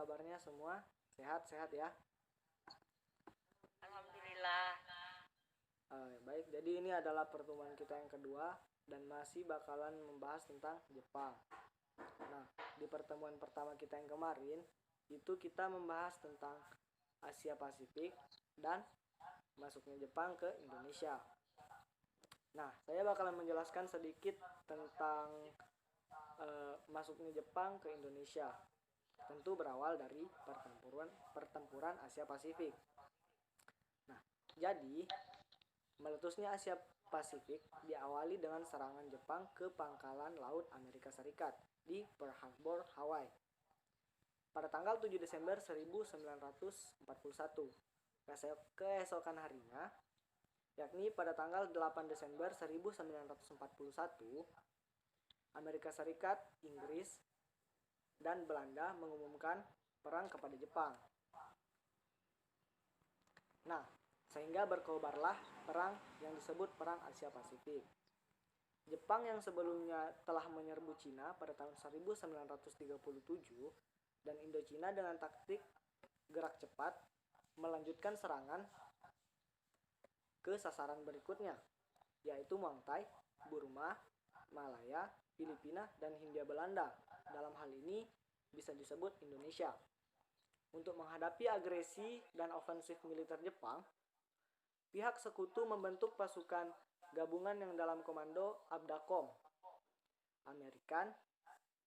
kabarnya semua? Sehat-sehat ya? Alhamdulillah. Baik, jadi ini adalah pertemuan kita yang kedua dan masih bakalan membahas tentang Jepang. Nah, di pertemuan pertama kita yang kemarin itu kita membahas tentang Asia Pasifik dan masuknya Jepang ke Indonesia. Nah, saya bakalan menjelaskan sedikit tentang masuknya Jepang ke Indonesia. Tentu berawal dari pertempuran Asia Pasifik. Nah, jadi meletusnya Asia Pasifik diawali dengan serangan Jepang ke pangkalan laut Amerika Serikat di Pearl Harbor, Hawaii. Pada tanggal 7 Desember 1941, keesokan harinya, yakni pada tanggal 8 Desember 1941, Amerika Serikat, Inggris, dan Belanda mengumumkan perang kepada Jepang. Nah, sehingga berkobarlah perang yang disebut Perang Asia Pasifik. Jepang yang sebelumnya telah menyerbu Cina pada tahun 1937 dan Indochina dengan taktik gerak cepat melanjutkan serangan ke sasaran berikutnya, yaitu Mongtai, Burma, Malaya, Filipina, dan Hindia Belanda. Dalam hal ini bisa disebut Indonesia. Untuk menghadapi agresi dan ofensif militer Jepang, pihak sekutu membentuk pasukan gabungan yang dalam komando ABDACOM, American,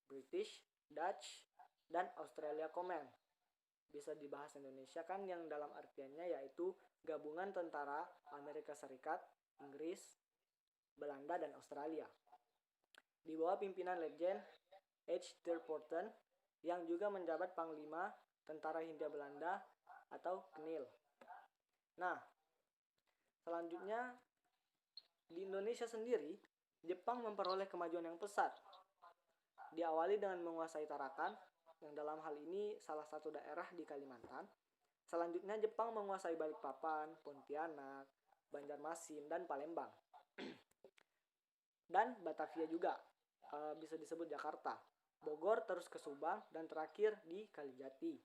British, Dutch, dan Australia Command. Bisa dibahas Indonesia kan yang dalam artiannya yaitu gabungan tentara Amerika Serikat, Inggris, Belanda, dan Australia. Di bawah pimpinan Letjen H. Thurpotten yang juga menjabat Panglima Tentara Hindia Belanda atau KNIL. Nah, selanjutnya di Indonesia sendiri, Jepang memperoleh kemajuan yang pesat. Diawali dengan menguasai Tarakan, yang dalam hal ini salah satu daerah di Kalimantan. Selanjutnya Jepang menguasai Balikpapan, Pontianak, Banjarmasin, dan Palembang. Dan Batavia juga, bisa disebut Jakarta. Bogor terus ke Subang, dan terakhir di Kalijati.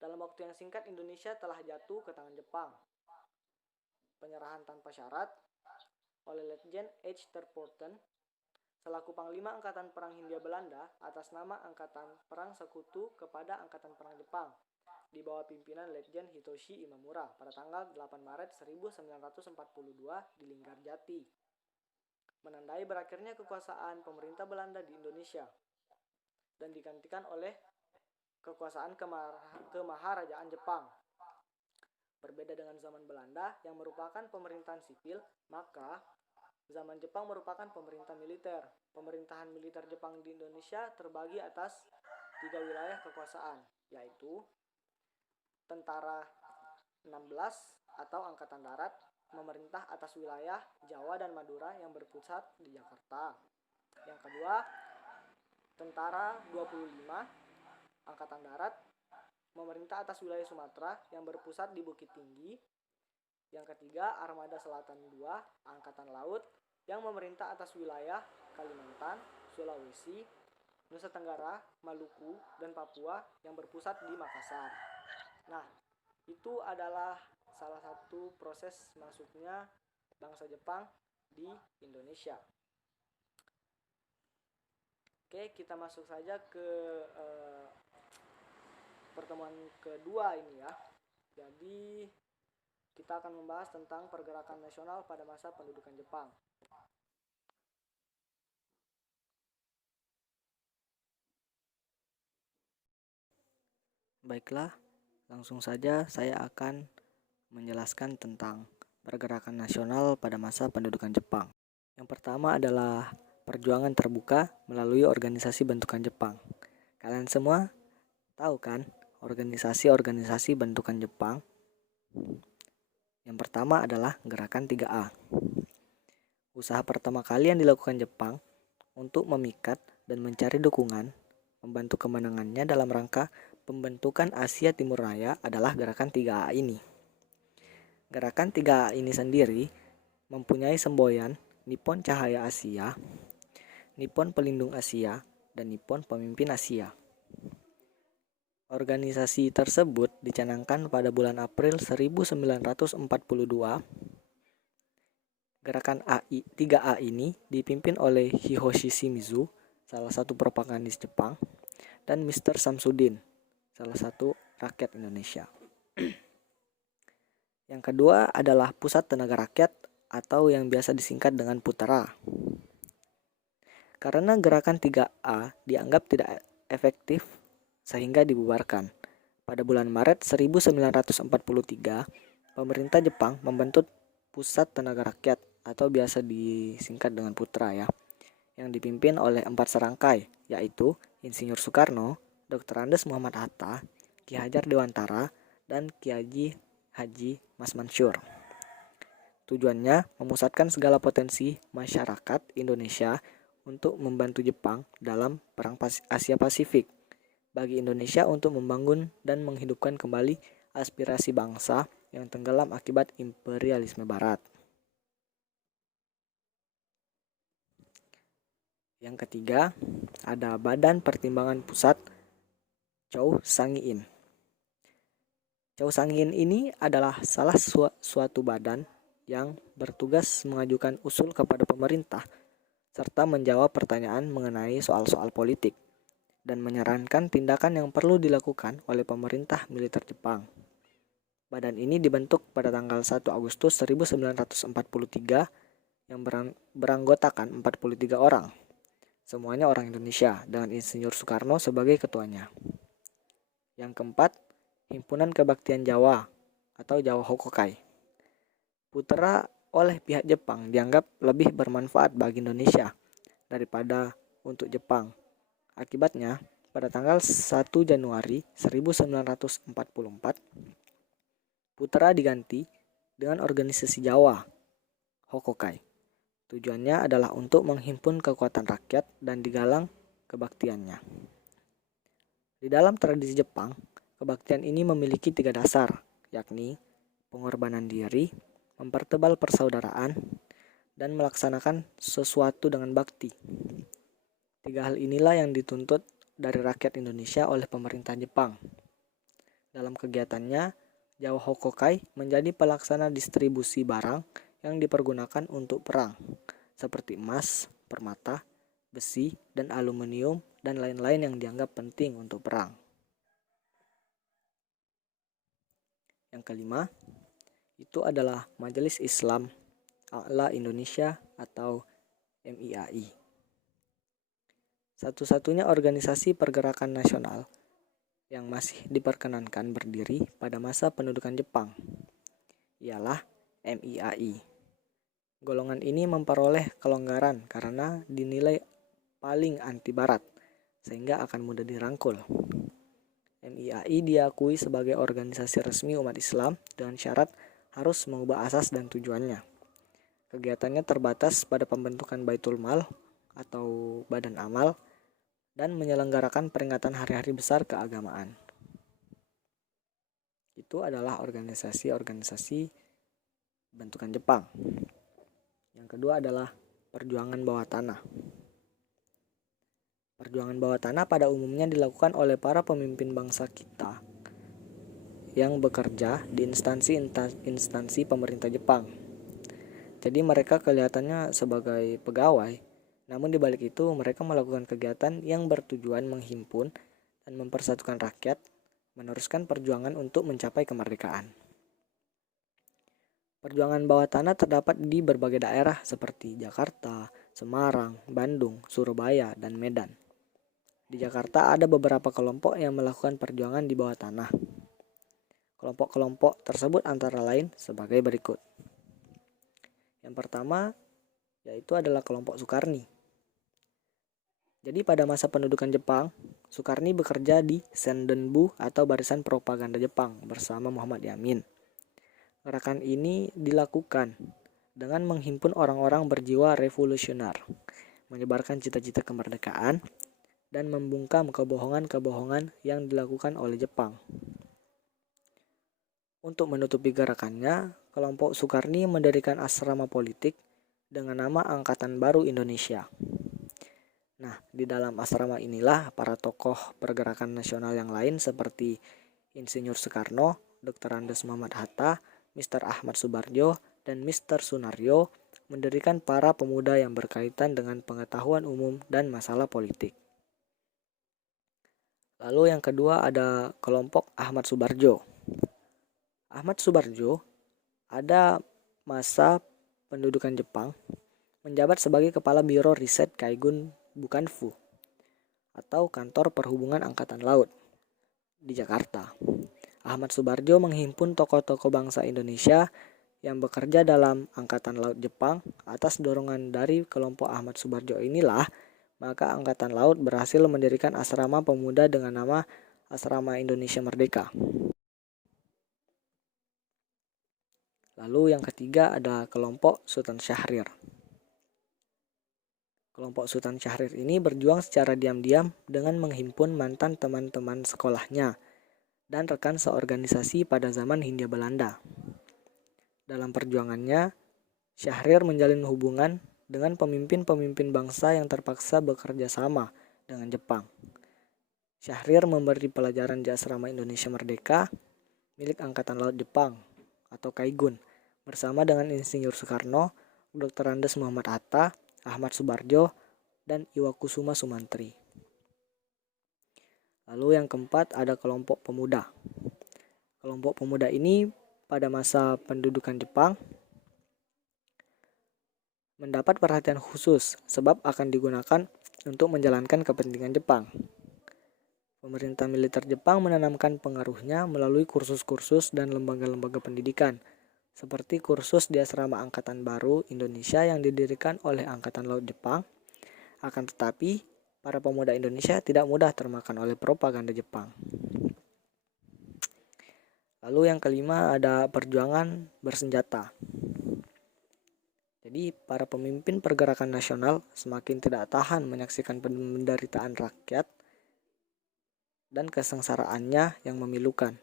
Dalam waktu yang singkat Indonesia telah jatuh ke tangan Jepang. Penyerahan tanpa syarat oleh Letjen H. Thurpotten selaku Panglima Angkatan Perang Hindia Belanda atas nama Angkatan Perang Sekutu kepada Angkatan Perang Jepang di bawah pimpinan Letjen Hitoshi Imamura pada tanggal 8 Maret 1942 di Linggarjati, menandai berakhirnya kekuasaan pemerintah Belanda di Indonesia dan digantikan oleh kekuasaan kemaharajaan Jepang. Berbeda dengan zaman Belanda yang merupakan pemerintahan sipil, maka zaman Jepang merupakan pemerintah militer. Pemerintahan militer Jepang di Indonesia terbagi atas 3 wilayah kekuasaan, yaitu Tentara 16 atau Angkatan Darat memerintah atas wilayah Jawa dan Madura yang berpusat di Jakarta. Yang kedua, Tentara 25 Angkatan Darat memerintah atas wilayah Sumatera yang berpusat di Bukit Tinggi. Yang ketiga, Armada Selatan 2 Angkatan Laut yang memerintah atas wilayah Kalimantan, Sulawesi, Nusa Tenggara, Maluku, dan Papua yang berpusat di Makassar. Nah, itu adalah salah satu proses masuknya bangsa Jepang di Indonesia. Oke, kita masuk saja ke pertemuan kedua ini ya. Jadi kita akan membahas tentang pergerakan nasional pada masa pendudukan Jepang. Baiklah, langsung saja saya akan menjelaskan tentang pergerakan nasional pada masa pendudukan Jepang. Yang pertama adalah perjuangan terbuka melalui organisasi bentukan Jepang. Kalian semua tahu kan organisasi-organisasi bentukan Jepang? Yang pertama adalah Gerakan 3A. Usaha pertama kali yang dilakukan Jepang untuk memikat dan mencari dukungan membantu kemenangannya dalam rangka pembentukan Asia Timur Raya adalah Gerakan 3A ini. Gerakan 3A ini sendiri mempunyai semboyan Nippon Cahaya Asia, Nippon Pelindung Asia, dan Nippon Pemimpin Asia. Organisasi tersebut dicanangkan pada bulan April 1942. Gerakan 3A ini dipimpin oleh Hiroshi Shimizu, salah satu propagandis Jepang, dan Mr. Samsudin, salah satu rakyat Indonesia. Yang kedua adalah Pusat Tenaga Rakyat atau yang biasa disingkat dengan PUTERA. Karena gerakan 3A dianggap tidak efektif sehingga dibubarkan. Pada bulan Maret 1943, pemerintah Jepang membentuk Pusat Tenaga Rakyat atau biasa disingkat dengan PUTERA yang dipimpin oleh 4 serangkai, yaitu Insinyur Soekarno, Dr. Andes Muhammad Hatta, Ki Hajar Dewantara, dan Ki Haji Mas Mansur. Tujuannya memusatkan segala potensi masyarakat Indonesia untuk membantu Jepang dalam Perang Asia Pasifik, bagi Indonesia untuk membangun dan menghidupkan kembali aspirasi bangsa yang tenggelam akibat imperialisme Barat. Yang ketiga, ada Badan Pertimbangan Pusat Chow Sang-in. Chow Sang-in ini adalah salah suatu badan yang bertugas mengajukan usul kepada pemerintah serta menjawab pertanyaan mengenai soal-soal politik dan menyarankan tindakan yang perlu dilakukan oleh pemerintah militer Jepang. Badan ini dibentuk pada tanggal 1 Agustus 1943 yang beranggotakan 43 orang. Semuanya orang Indonesia dengan Insinyur Soekarno sebagai ketuanya. Yang keempat, Himpunan Kebaktian Jawa atau Jawa Hokokai. PUTERA oleh pihak Jepang dianggap lebih bermanfaat bagi Indonesia daripada untuk Jepang. Akibatnya, pada tanggal 1 Januari 1944, PUTERA diganti dengan Organisasi Jawa Hokokai. Tujuannya adalah untuk menghimpun kekuatan rakyat dan digalang kebaktiannya. Di dalam tradisi Jepang, kebaktian ini memiliki 3 dasar, yakni pengorbanan diri, mempertebal persaudaraan, dan melaksanakan sesuatu dengan bakti. 3 hal inilah yang dituntut dari rakyat Indonesia oleh pemerintah Jepang. Dalam kegiatannya, Jawa Hokokai menjadi pelaksana distribusi barang yang dipergunakan untuk perang, seperti emas, permata, besi, dan aluminium, dan lain-lain yang dianggap penting untuk perang. Yang kelima, itu adalah Majelis Islam A'la Indonesia atau MIAI. Satu-satunya organisasi pergerakan nasional yang masih diperkenankan berdiri pada masa pendudukan Jepang ialah MIAI. Golongan ini memperoleh kelonggaran karena dinilai paling anti barat, sehingga akan mudah dirangkul. MIAI diakui sebagai organisasi resmi umat Islam dengan syarat harus mengubah asas dan tujuannya. Kegiatannya terbatas pada pembentukan Baitul Mal atau badan amal dan menyelenggarakan peringatan hari-hari besar keagamaan. Itu adalah organisasi-organisasi bentukan Jepang. Yang kedua adalah perjuangan bawah tanah. Perjuangan bawah tanah pada umumnya dilakukan oleh para pemimpin bangsa kita yang bekerja di instansi pemerintah Jepang. Jadi mereka kelihatannya sebagai pegawai, namun di balik itu mereka melakukan kegiatan yang bertujuan menghimpun dan mempersatukan rakyat, meneruskan perjuangan untuk mencapai kemerdekaan. Perjuangan bawah tanah terdapat di berbagai daerah seperti Jakarta, Semarang, Bandung, Surabaya, dan Medan. Di Jakarta ada beberapa kelompok yang melakukan perjuangan di bawah tanah. Kelompok-kelompok tersebut antara lain sebagai berikut. Yang pertama yaitu adalah kelompok Sukarni. Jadi pada masa pendudukan Jepang, Sukarni bekerja di Sendenbu atau Barisan Propaganda Jepang bersama Muhammad Yamin. Gerakan ini dilakukan dengan menghimpun orang-orang berjiwa revolusioner, menyebarkan cita-cita kemerdekaan, dan membungkam kebohongan-kebohongan yang dilakukan oleh Jepang. Untuk menutupi gerakannya, kelompok Sukarni mendirikan asrama politik dengan nama Angkatan Baru Indonesia. Nah, di dalam asrama inilah para tokoh pergerakan nasional yang lain seperti Insinyur Soekarno, Dr. Andes Muhammad Hatta, Mr. Ahmad Subarjo, dan Mr. Sunaryo mendirikan para pemuda yang berkaitan dengan pengetahuan umum dan masalah politik. Lalu yang kedua ada kelompok Ahmad Subarjo. Ahmad Subarjo ada masa pendudukan Jepang menjabat sebagai Kepala Biro Riset Kaigun Bukanfu atau Kantor Perhubungan Angkatan Laut di Jakarta. Ahmad Subarjo menghimpun tokoh-tokoh bangsa Indonesia yang bekerja dalam Angkatan Laut Jepang. Atas dorongan dari kelompok Ahmad Subarjo inilah, maka Angkatan Laut berhasil mendirikan asrama pemuda dengan nama Asrama Indonesia Merdeka. Lalu yang ketiga ada kelompok Sultan Syahrir. Kelompok Sultan Syahrir ini berjuang secara diam-diam dengan menghimpun mantan teman-teman sekolahnya dan rekan seorganisasi pada zaman Hindia Belanda. Dalam perjuangannya, Syahrir menjalin hubungan dengan pemimpin-pemimpin bangsa yang terpaksa bekerja sama dengan Jepang. Syahrir memberi pelajaran di Asrama Indonesia Merdeka milik Angkatan Laut Jepang atau Kaigun bersama dengan Insinyur Soekarno, Dr. Andes Muhammad Hatta, Ahmad Subarjo, dan Iwakusuma Sumantri. Lalu yang keempat ada kelompok pemuda. Kelompok pemuda ini pada masa pendudukan Jepang mendapat perhatian khusus sebab akan digunakan untuk menjalankan kepentingan Jepang. Pemerintah militer Jepang menanamkan pengaruhnya melalui kursus-kursus dan lembaga-lembaga pendidikan, seperti kursus di Asrama Angkatan Baru Indonesia yang didirikan oleh Angkatan Laut Jepang. Akan tetapi, para pemuda Indonesia tidak mudah termakan oleh propaganda Jepang. Lalu yang kelima ada perjuangan bersenjata. Jadi, para pemimpin pergerakan nasional semakin tidak tahan menyaksikan penderitaan rakyat dan kesengsaraannya yang memilukan.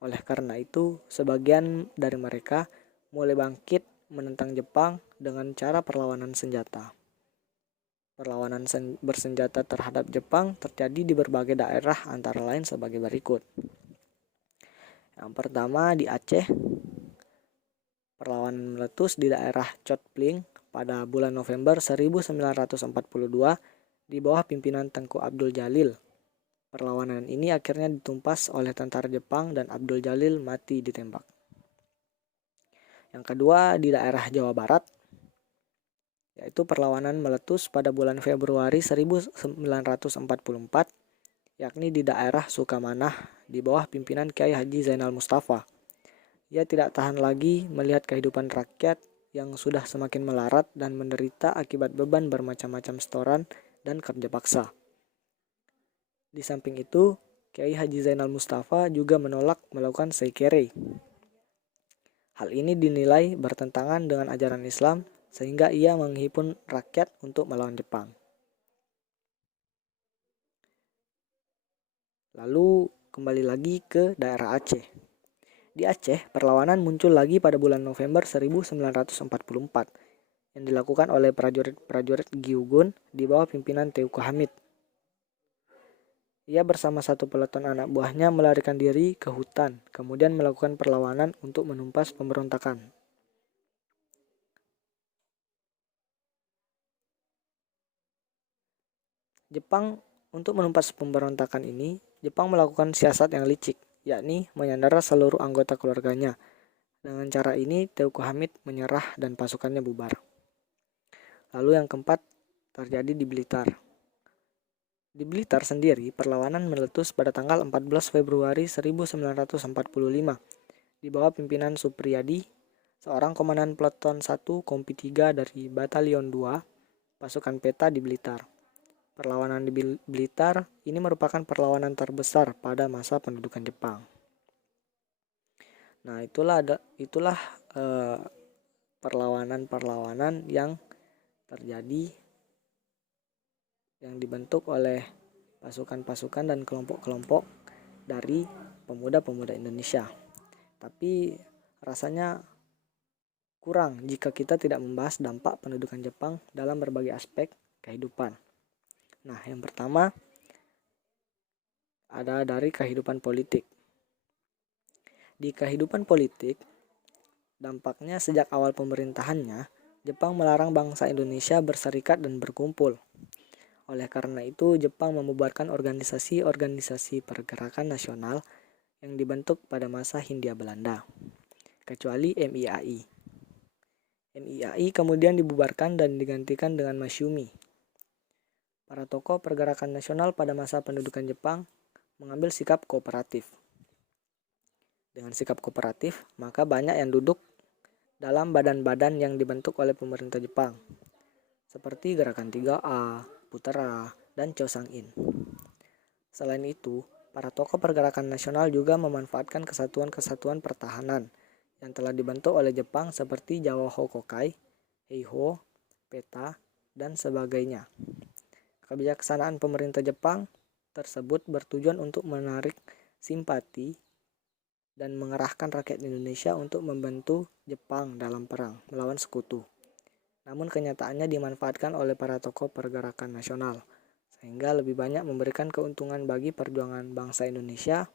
Oleh karena itu, sebagian dari mereka mulai bangkit menentang Jepang dengan cara perlawanan senjata. Perlawanan bersenjata terhadap Jepang terjadi di berbagai daerah antara lain sebagai berikut. Yang pertama di Aceh, perlawanan meletus di daerah Chot Pling pada bulan November 1942 di bawah pimpinan Tengku Abdul Jalil. Perlawanan ini akhirnya ditumpas oleh tentara Jepang dan Abdul Jalil mati ditembak. Yang kedua di daerah Jawa Barat, yaitu perlawanan meletus pada bulan Februari 1944, yakni di daerah Sukamanah di bawah pimpinan Kiai Haji Zainal Mustafa. Ia tidak tahan lagi melihat kehidupan rakyat yang sudah semakin melarat dan menderita akibat beban bermacam-macam setoran dan kerja paksa. Di samping itu, Kiai Haji Zainal Mustafa juga menolak melakukan seikere. Hal ini dinilai bertentangan dengan ajaran Islam sehingga ia menghimpun rakyat untuk melawan Jepang. Lalu kembali lagi ke daerah Aceh. Di Aceh, perlawanan muncul lagi pada bulan November 1944 yang dilakukan oleh prajurit-prajurit Gyugun di bawah pimpinan Teuku Hamid. Ia bersama satu peleton anak buahnya melarikan diri ke hutan, kemudian melakukan perlawanan untuk menumpas pemberontakan. Jepang untuk menumpas pemberontakan ini, Jepang melakukan siasat yang licik, yakni menyandera seluruh anggota keluarganya. Dengan cara ini, Teuku Hamid menyerah dan pasukannya bubar. Lalu yang keempat terjadi di Blitar. Di Blitar sendiri, perlawanan meletus pada tanggal 14 Februari 1945 di bawah pimpinan Supriyadi, seorang komandan peleton 1 Kompi 3 dari Batalion 2 pasukan peta di Blitar. Perlawanan di Blitar ini merupakan perlawanan terbesar pada masa pendudukan Jepang. Nah, itulah perlawanan-perlawanan yang terjadi yang dibentuk oleh pasukan-pasukan dan kelompok-kelompok dari pemuda-pemuda Indonesia. Tapi rasanya kurang jika kita tidak membahas dampak pendudukan Jepang dalam berbagai aspek kehidupan. Nah, yang pertama ada dari kehidupan politik. Di kehidupan politik, dampaknya sejak awal pemerintahannya, Jepang melarang bangsa Indonesia berserikat dan berkumpul. Oleh karena itu, Jepang membubarkan organisasi-organisasi pergerakan nasional yang dibentuk pada masa Hindia Belanda, kecuali MIAI. MIAI kemudian dibubarkan dan digantikan dengan Masyumi. Para tokoh pergerakan nasional pada masa pendudukan Jepang mengambil sikap kooperatif. Dengan sikap kooperatif, maka banyak yang duduk dalam badan-badan yang dibentuk oleh pemerintah Jepang, seperti Gerakan 3A, Putera, dan Chosang-in. Selain itu, para tokoh pergerakan nasional juga memanfaatkan kesatuan-kesatuan pertahanan yang telah dibentuk oleh Jepang seperti Jawa Hokokai, Heiho, Peta, dan sebagainya. Kebijaksanaan pemerintah Jepang tersebut bertujuan untuk menarik simpati dan mengerahkan rakyat Indonesia untuk membantu Jepang dalam perang melawan sekutu. Namun kenyataannya dimanfaatkan oleh para tokoh pergerakan nasional, sehingga lebih banyak memberikan keuntungan bagi perjuangan bangsa Indonesia.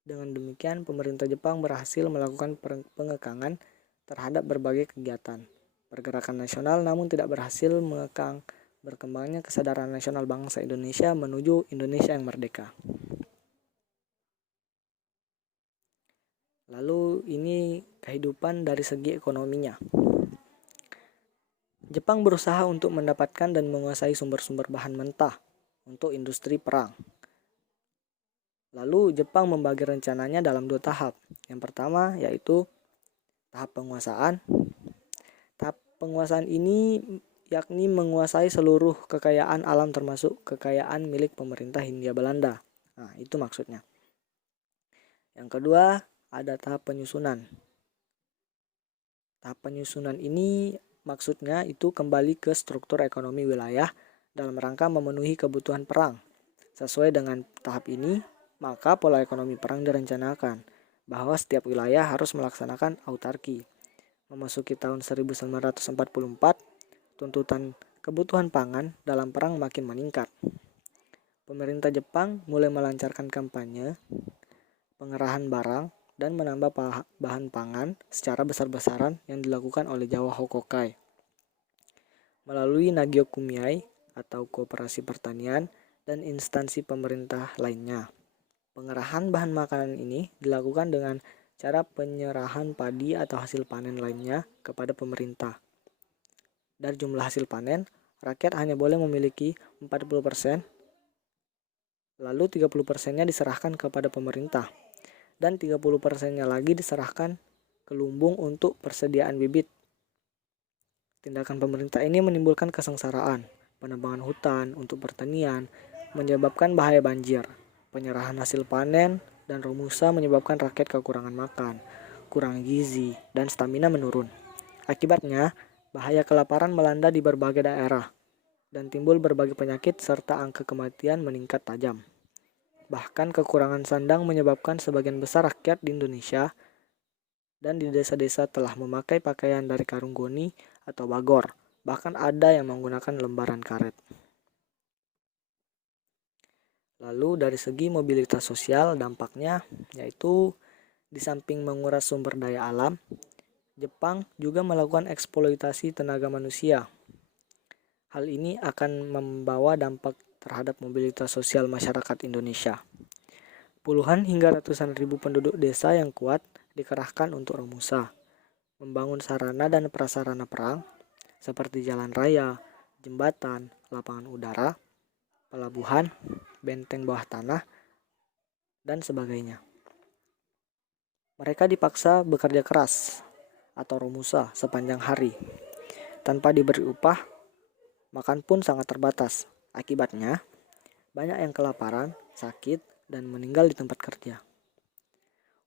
Dengan demikian, pemerintah Jepang berhasil melakukan pengekangan terhadap berbagai kegiatan pergerakan nasional, namun tidak berhasil mengekang berkembangnya kesadaran nasional bangsa Indonesia menuju Indonesia yang merdeka. Lalu ini kehidupan dari segi ekonominya. Jepang berusaha untuk mendapatkan dan menguasai sumber-sumber bahan mentah untuk industri perang. Lalu Jepang membagi rencananya dalam 2 tahap. Yang pertama yaitu tahap penguasaan. Tahap penguasaan ini yakni menguasai seluruh kekayaan alam termasuk kekayaan milik pemerintah Hindia Belanda. Nah, itu maksudnya. Yang kedua, ada tahap penyusunan. Tahap penyusunan ini maksudnya itu kembali ke struktur ekonomi wilayah dalam rangka memenuhi kebutuhan perang. Sesuai dengan tahap ini, maka pola ekonomi perang direncanakan bahwa setiap wilayah harus melaksanakan autarki. Memasuki tahun 1944, tuntutan kebutuhan pangan dalam perang makin meningkat. Pemerintah Jepang mulai melancarkan kampanye, pengerahan barang, dan menambah bahan pangan secara besar-besaran yang dilakukan oleh Jawa Hokokai melalui Nagyo Kumiai atau Koperasi Pertanian dan instansi pemerintah lainnya. Pengerahan bahan makanan ini dilakukan dengan cara penyerahan padi atau hasil panen lainnya kepada pemerintah. Dari jumlah hasil panen, rakyat hanya boleh memiliki 40%, lalu 30%-nya diserahkan kepada pemerintah, dan 30%-nya lagi diserahkan ke lumbung untuk persediaan bibit. Tindakan pemerintah ini menimbulkan kesengsaraan, penebangan hutan untuk pertanian, menyebabkan bahaya banjir, penyerahan hasil panen, dan Romusa menyebabkan rakyat kekurangan makan, kurang gizi, dan stamina menurun. Akibatnya, bahaya kelaparan melanda di berbagai daerah, dan timbul berbagai penyakit serta angka kematian meningkat tajam. Bahkan kekurangan sandang menyebabkan sebagian besar rakyat di Indonesia dan di desa-desa telah memakai pakaian dari karung goni atau bagor. Bahkan ada yang menggunakan lembaran karet. Lalu dari segi mobilitas sosial dampaknya yaitu di samping menguras sumber daya alam, Jepang juga melakukan eksploitasi tenaga manusia. Hal ini akan membawa dampak terhadap mobilitas sosial masyarakat Indonesia. Puluhan hingga ratusan ribu penduduk desa yang kuat dikerahkan untuk Romusa, membangun sarana dan prasarana perang seperti jalan raya, jembatan, lapangan udara, pelabuhan, benteng bawah tanah, dan sebagainya. Mereka dipaksa bekerja keras atau Romusa sepanjang hari. Tanpa diberi upah, makan pun sangat terbatas. Akibatnya, banyak yang kelaparan, sakit, dan meninggal di tempat kerja.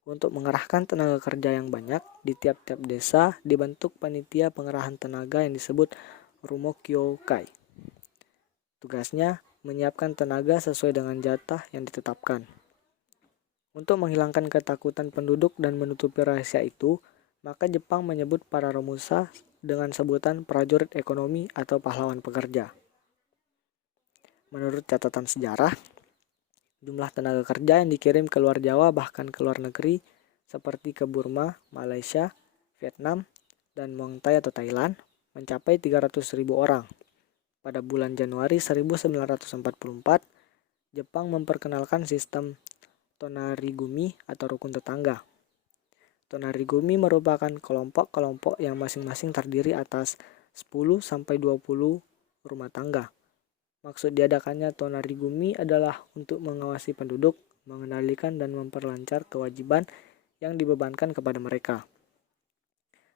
Untuk mengerahkan tenaga kerja yang banyak, di tiap-tiap desa dibentuk panitia pengerahan tenaga yang disebut Rumokyokai. Tugasnya menyiapkan tenaga sesuai dengan jatah yang ditetapkan. Untuk menghilangkan ketakutan penduduk dan menutupi rahasia itu, maka Jepang menyebut para Romusa dengan sebutan prajurit ekonomi atau pahlawan pekerja. Menurut catatan sejarah, jumlah tenaga kerja yang dikirim ke luar Jawa bahkan ke luar negeri seperti ke Burma, Malaysia, Vietnam, dan Muang Thai atau Thailand mencapai 300.000 orang. Pada bulan Januari 1944, Jepang memperkenalkan sistem Tonarigumi atau rukun tetangga. Tonarigumi merupakan kelompok-kelompok yang masing-masing terdiri atas 10-20 rumah tangga. Maksud diadakannya Tonarigumi adalah untuk mengawasi penduduk, mengendalikan dan memperlancar kewajiban yang dibebankan kepada mereka.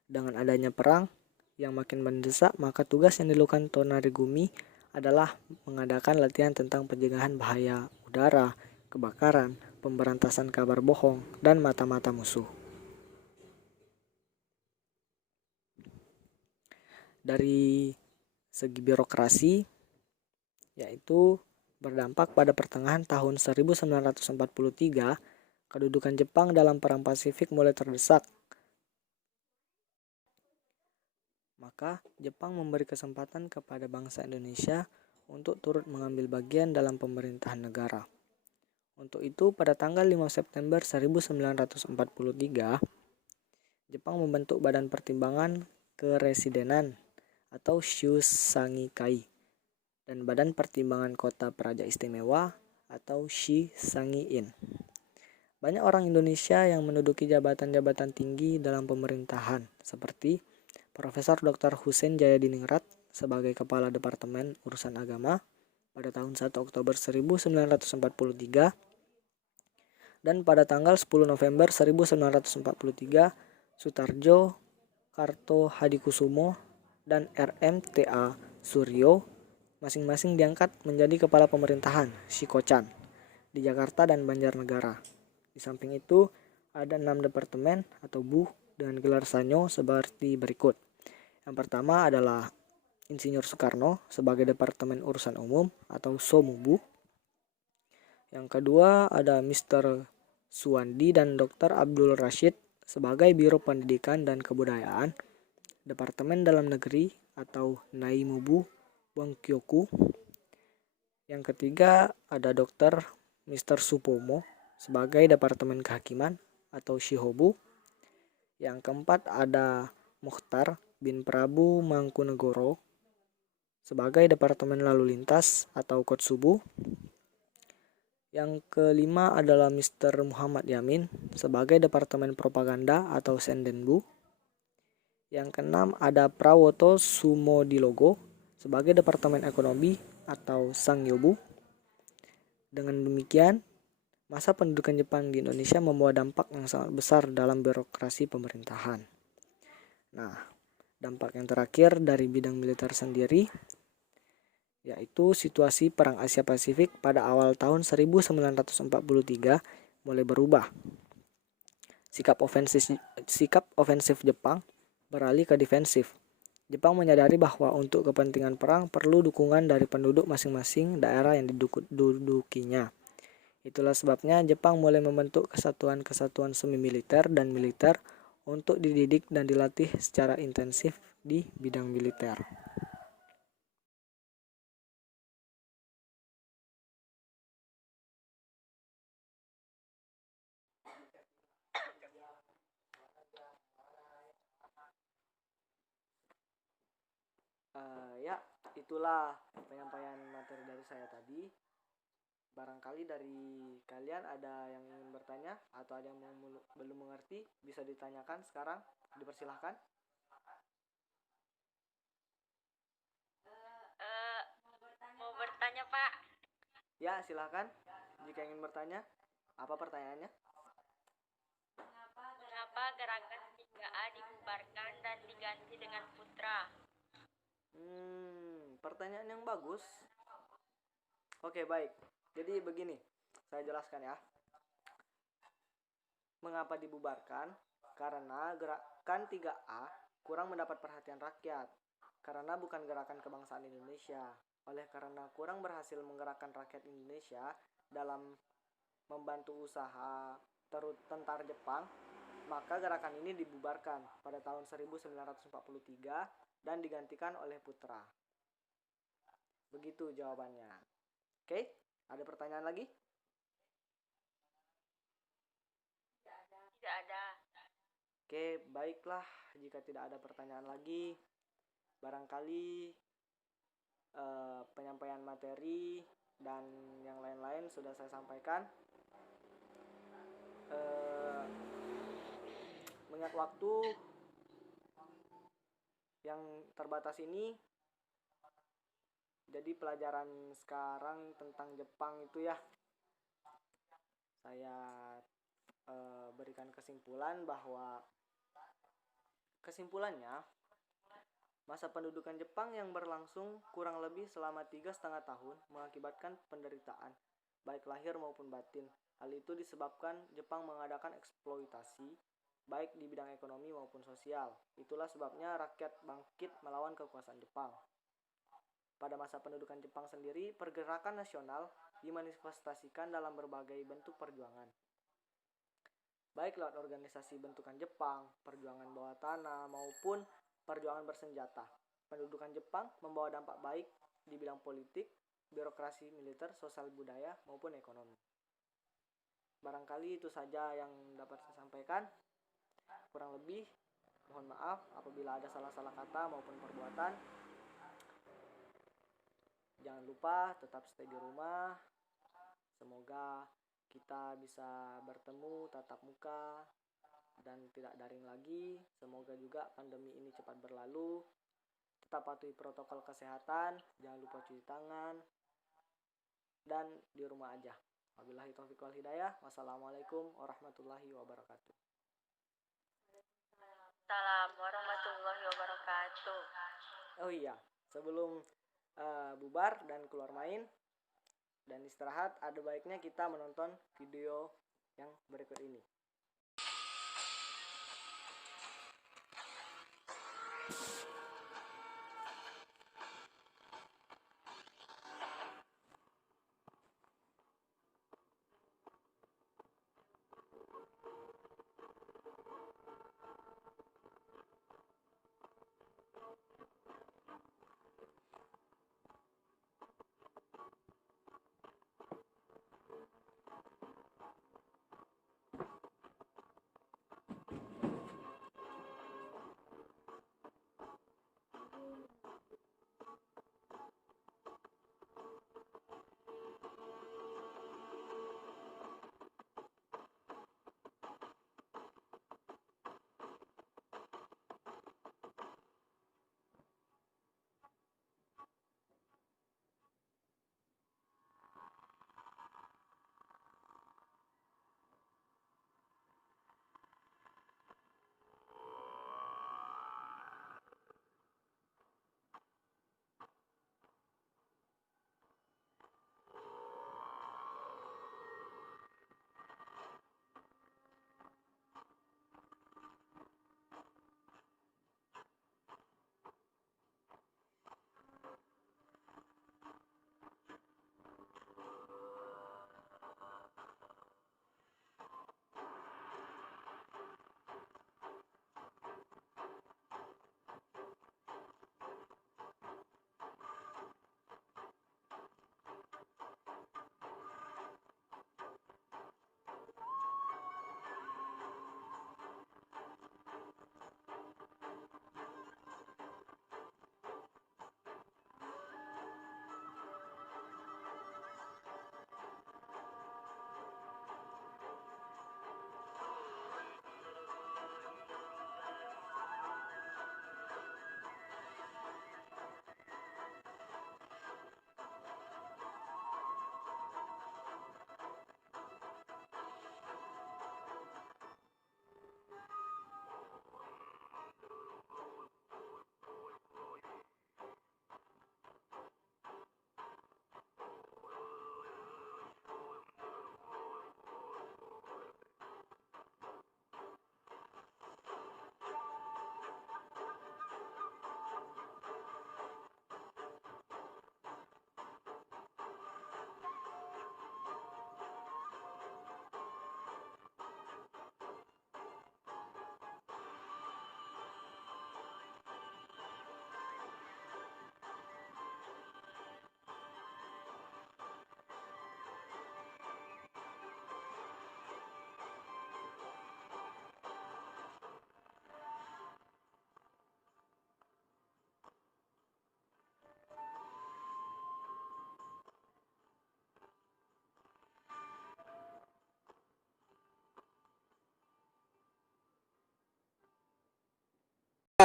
Dengan adanya perang yang makin mendesak, maka tugas yang dilakukan Tonarigumi adalah mengadakan latihan tentang pencegahan bahaya udara, kebakaran, pemberantasan kabar bohong, dan mata-mata musuh. Dari segi birokrasi, yaitu berdampak pada pertengahan tahun 1943, kedudukan Jepang dalam Perang Pasifik mulai terdesak. Maka Jepang memberi kesempatan kepada bangsa Indonesia untuk turut mengambil bagian dalam pemerintahan negara. Untuk itu, pada tanggal 5 September 1943, Jepang membentuk Badan Pertimbangan Keresidenan atau Shusangikai dan Badan Pertimbangan Kota Praja Istimewa atau Shisangi-in. Banyak orang Indonesia yang menduduki jabatan-jabatan tinggi dalam pemerintahan seperti Profesor Dr. Husein Jayadiningrat sebagai Kepala Departemen Urusan Agama pada tahun 1 Oktober 1943 dan pada tanggal 10 November 1943 Sutarjo Kartohadikusumo dan RMTA Suryo masing-masing diangkat menjadi kepala pemerintahan Shikocan di Jakarta dan Banjarnegara. Di samping itu, ada 6 departemen atau BU dengan gelar sanyo seperti berikut. Yang pertama adalah Insinyur Soekarno sebagai Departemen Urusan Umum atau SOMUBU. Yang kedua ada Mr. Suwandi dan Dr. Abdul Rashid sebagai Biro Pendidikan dan Kebudayaan, Departemen Dalam Negeri atau Naimubu Bangkyoku. Yang ketiga ada Dr. Mr. Supomo sebagai Departemen Kehakiman atau Shihobu. Yang keempat ada Mukhtar bin Prabu Mangkunegoro sebagai Departemen Lalu Lintas atau Kotsubu. Yang kelima adalah Mr. Muhammad Yamin sebagai Departemen Propaganda atau Sendenbu. Yang keenam ada Prawoto Sumodilogo sebagai Departemen Ekonomi atau Sangyobu. Dengan demikian, masa pendudukan Jepang di Indonesia membawa dampak yang sangat besar dalam birokrasi pemerintahan. Nah, dampak yang terakhir dari bidang militer sendiri yaitu situasi Perang Asia Pasifik pada awal tahun 1943 mulai berubah. Sikap ofensif Jepang beralih ke defensif. Jepang menyadari bahwa untuk kepentingan perang perlu dukungan dari penduduk masing-masing daerah yang didudukinya. Itulah sebabnya Jepang mulai membentuk kesatuan-kesatuan semi militer dan militer untuk dididik dan dilatih secara intensif di bidang militer. Ya, itulah penyampaian materi dari saya tadi. Barangkali dari kalian ada yang ingin bertanya atau ada yang belum mengerti, bisa ditanyakan sekarang, dipersilahkan. Mau bertanya, Pak. Ya, silahkan. Jika ingin bertanya, apa pertanyaannya? Mengapa gerakan 3A dibubarkan dan diganti dengan Putra? Pertanyaan yang bagus. Oke, baik. Jadi begini, saya jelaskan ya. Mengapa dibubarkan? Karena gerakan 3A kurang mendapat perhatian rakyat. Karena bukan gerakan kebangsaan Indonesia. Oleh karena kurang berhasil menggerakkan rakyat Indonesia dalam membantu usaha tentara Jepang, maka gerakan ini dibubarkan pada tahun 1943 dan digantikan oleh Putra. Begitu jawabannya. Oke, ada pertanyaan lagi? Tidak ada. Oke, baiklah. Jika tidak ada pertanyaan lagi, barangkali penyampaian materi dan yang lain-lain sudah saya sampaikan. Mengingat waktu yang terbatas ini, jadi pelajaran sekarang tentang Jepang itu ya, saya berikan kesimpulan bahwa kesimpulannya masa pendudukan Jepang yang berlangsung kurang lebih selama 3,5 tahun mengakibatkan penderitaan, baik lahir maupun batin. Hal itu disebabkan Jepang mengadakan eksploitasi, baik di bidang ekonomi maupun sosial. Itulah sebabnya rakyat bangkit melawan kekuasaan Jepang. Pada masa pendudukan Jepang sendiri, pergerakan nasional dimanifestasikan dalam berbagai bentuk perjuangan, baik lewat organisasi bentukan Jepang, perjuangan bawah tanah, maupun perjuangan bersenjata. Pendudukan Jepang membawa dampak baik di bidang politik, birokrasi militer, sosial budaya, maupun ekonomi. Barangkali itu saja yang dapat saya sampaikan. Kurang lebih, mohon maaf apabila ada salah-salah kata maupun perbuatan. Jangan lupa tetap stay di rumah. Semoga kita bisa bertemu tatap muka dan tidak daring lagi. Semoga juga pandemi ini cepat berlalu. Tetap patuhi protokol kesehatan, jangan lupa cuci tangan, dan di rumah aja. Wabillahi taufiq wal hidayah. Wassalamualaikum warahmatullahi wabarakatuh. Assalamualaikum warahmatullahi wabarakatuh. Oh iya, sebelum bubar dan keluar main dan istirahat, ada baiknya kita menonton video yang berikut ini.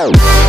Wow.